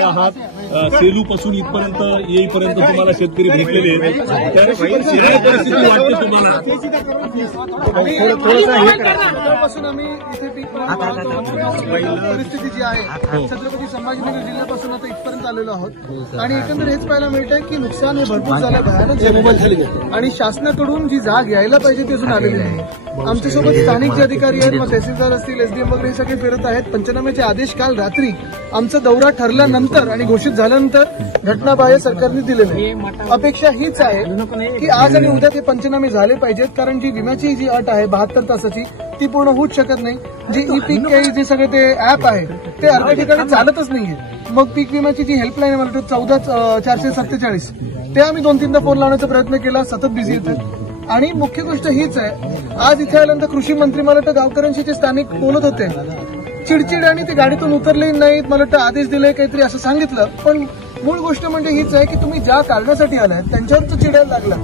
आहात सेलू पासून इथपर्यंत येईपर्यंत तुम्हाला शेतकरी भेटलेले आहेत. परिस्थिती वाटते तुम्हाला? पासून आम्ही इथे परिस्थिती जी आहे छत्रपती संभाजीनगर जिल्ह्यापासून आता इथपर्यंत आलेलो आहोत आणि एकंदर हेच पाहायला मिळतंय की नुकसान हे भरपूर झालं, भयानक आणि शासनाकडून जी जाग यायला पाहिजे ती अजून आलेली नाही. आमच्यासोबत स्थानिक जे अधिकारी आहेत, मग तहसीलदार असतील, एसडीएम वगैरे हे सगळे फिरत आहेत. पंचनाम्याचे आदेश काल रात्री आमचा दौरा ठरल्यानंतर आणि घोषित झाल्यानंतर घटनाबाह्य सरकारने दिलेले. अपेक्षा हीच आहे की आज आणि उद्या ते पंचनामे झाले पाहिजेत, कारण जी विम्याची जी अट आहे 72 तासाची ती पूर्ण होऊच शकत नाही. जी ई पीक काही जे सगळे ते ऍप आहे ते अर्ध्या ठिकाणी चालतच नाहीये. मग पीक विम्याची जी हेल्पलाईन आहे 14,447 ते आम्ही 2-3दा फोन लावण्याचा प्रयत्न केला, सतत बिझी येतात. आणि मुख्य गोष्ट हीच आहे, आज इथे आल्यानंतर कृषी मंत्री मला वाटतं गावकऱ्यांशी जे स्थानिक बोलत होते, चिडचिड आणि ते गाडीतून उतरलेही नाहीत, मला वाटतं आदेश दिले काहीतरी असं सांगितलं. पण मूळ गोष्ट म्हणजे हीच आहे की तुम्ही ज्या कारणासाठी आलाय त्यांच्यावर चिडायला लागला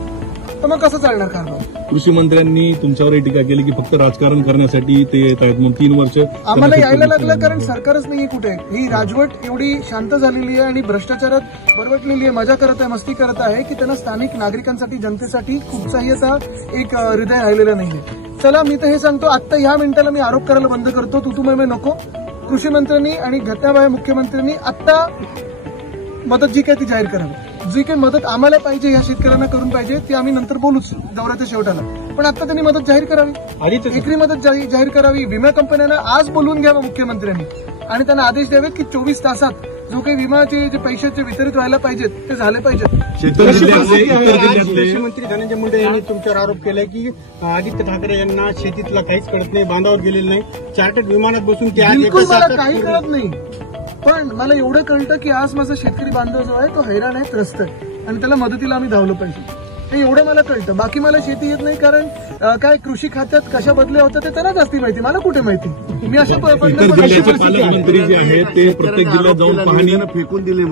तर मग कसं चालणार कारभार? कृषी मंत्र्यांनी तुमच्यावर टीका केली की फक्त राजकारण करण्यासाठी ते येत आहेत, मग 3 वर्ष आम्हाला यायला लागलं कारण सरकारच नाहीये कुठे. ही राजवट एवढी शांत झालेली आहे आणि भ्रष्टाचारात बरवटलेली आहे, मजा करत आहे, मस्ती करत आहे की त्यांना स्थानिक नागरिकांसाठी, जनतेसाठी खूपचाही असा एक हृदय राहिलेलं नाहीये. चला, मी तर हे सांगतो, आत्ता ह्या मिनिटाला मी आरोप करायला बंद करतो. तू मै नको. कृषी मंत्र्यांनी आणि घटनाबाह्य मुख्यमंत्र्यांनी आत्ता मदत जी काय ती जाहीर करावी. जी काही मदत आम्हाला पाहिजे, या शेतकऱ्यांना करून पाहिजे, ती आम्ही नंतर बोलूच दौऱ्याच्या शेवटाला. पण आता त्यांनी मदत जाहीर करावी, एकरी मदत जाहीर करावी. विमा कंपन्यांना आज बोलवून घ्यावं मुख्यमंत्र्यांनी आणि त्यांना आदेश द्यावेत की 24 तासात जो काही विमाचे जे पैशाचे वितरित व्हायला पाहिजेत ते झाले पाहिजेत. कृषी मंत्री धनंजय मुंडे यांनी तुमच्यावर आरोप केलाय की आदित्य ठाकरे यांना शेतीतला काहीच कळत नाही, बांधावर गेलेलं नाही, चार्टर्ड विमानात बसून ते बिलकुल मला काही कळत नाही. पण मला एवढं कळतं की आज माझा शेतकरी बांधव जो आहे तो हैराण आहे, त्रस्त आहे आणि त्याला मदतीला आम्ही धावलं पाहिजे. हे एवढं मला कळतं. बाकी मला शेती येत नाही, कारण काय कृषी खात्यात कशा बदल्या होत्या ते त्यांना जास्ती माहिती, मला कुठे माहिती. मी अशा पालकमंत्री जे आहेत ते प्रत्येक जिल्ह्यात जाऊन पाहणी फेकून दिली,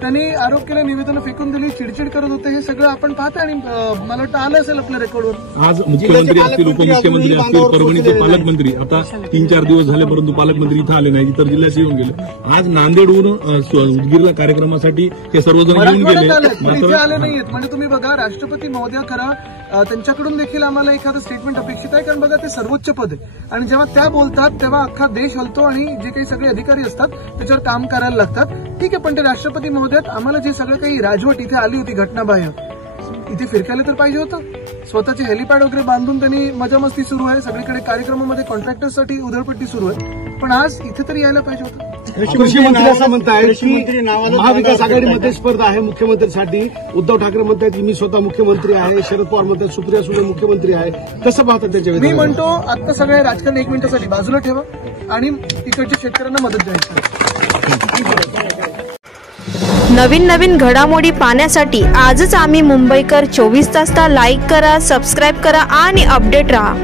त्यांनी आरोप केले, निवेदनं फेकून दिली, चिडचिड करत होते. हे सगळं आपण पाहतो आणि मला वाटतं आलं असेल आपल्या रेकॉर्डवर. आज मुख्यमंत्री असतील, उपमुख्यमंत्री असतील, परभणीचे पालकमंत्री आता 3-4 दिवस झाले परंतु पालकमंत्री इथं आले नाही, इतर जिल्ह्यात येऊन गेले. आज नांदेडहून उदगीरला कार्यक्रमासाठी हे सर्वजण येऊन गेले, आले नाहीत. म्हणजे तुम्ही बघा, राष्ट्रपती महोदय खरं त्यांच्याकडून देखील आम्हाला एखादं स्टेटमेंट अपेक्षित आहे, कारण बघा ते सर्वोच्च पद आहे आणि जेव्हा त्या बोलतात तेव्हा अख्खा देश हलतो आणि जे काही सगळे अधिकारी असतात त्याच्यावर काम करायला लागतात. ठीक आहे, पण ते राष्ट्रपती महोदयात आम्हाला जे सगळं काही राजवट इथे आली होती घटनाबाह्य, इथे फिरकायला तर पाहिजे होतं. स्वतःचे हेलिपॅड वगैरे बांधून त्यांनी मजा मस्ती सुरू आहे, सगळीकडे कार्यक्रमामध्ये कॉन्ट्रॅक्टरसाठी उधळपट्टी सुरू आहे. पण आज इथे तरी यायला पाहिजे होतं. कृषी मंत्री असं म्हणताय की महाविकास आघाडीमध्ये स्पर्धा आहे मुख्यमंत्र्यांसाठी. उद्धव ठाकरे म्हणतात की मी स्वतः मुख्यमंत्री आहे, शरद पवार म्हणतात सुप्रिया सुळे मुख्यमंत्री आहे. कसं पाहतात त्याच्या? मी म्हणतो आता सगळे राजकारण 1 मिनिटासाठी बाजूला ठेवा आणि इकडच्या शेतकऱ्यांना मदत द्यायची. नवीन घडामोडी पाहण्यासाठी आजच आम्ही मुंबईकर 24 तासला लाईक करा, सबस्क्राईब करा आणि अपडेट रहा.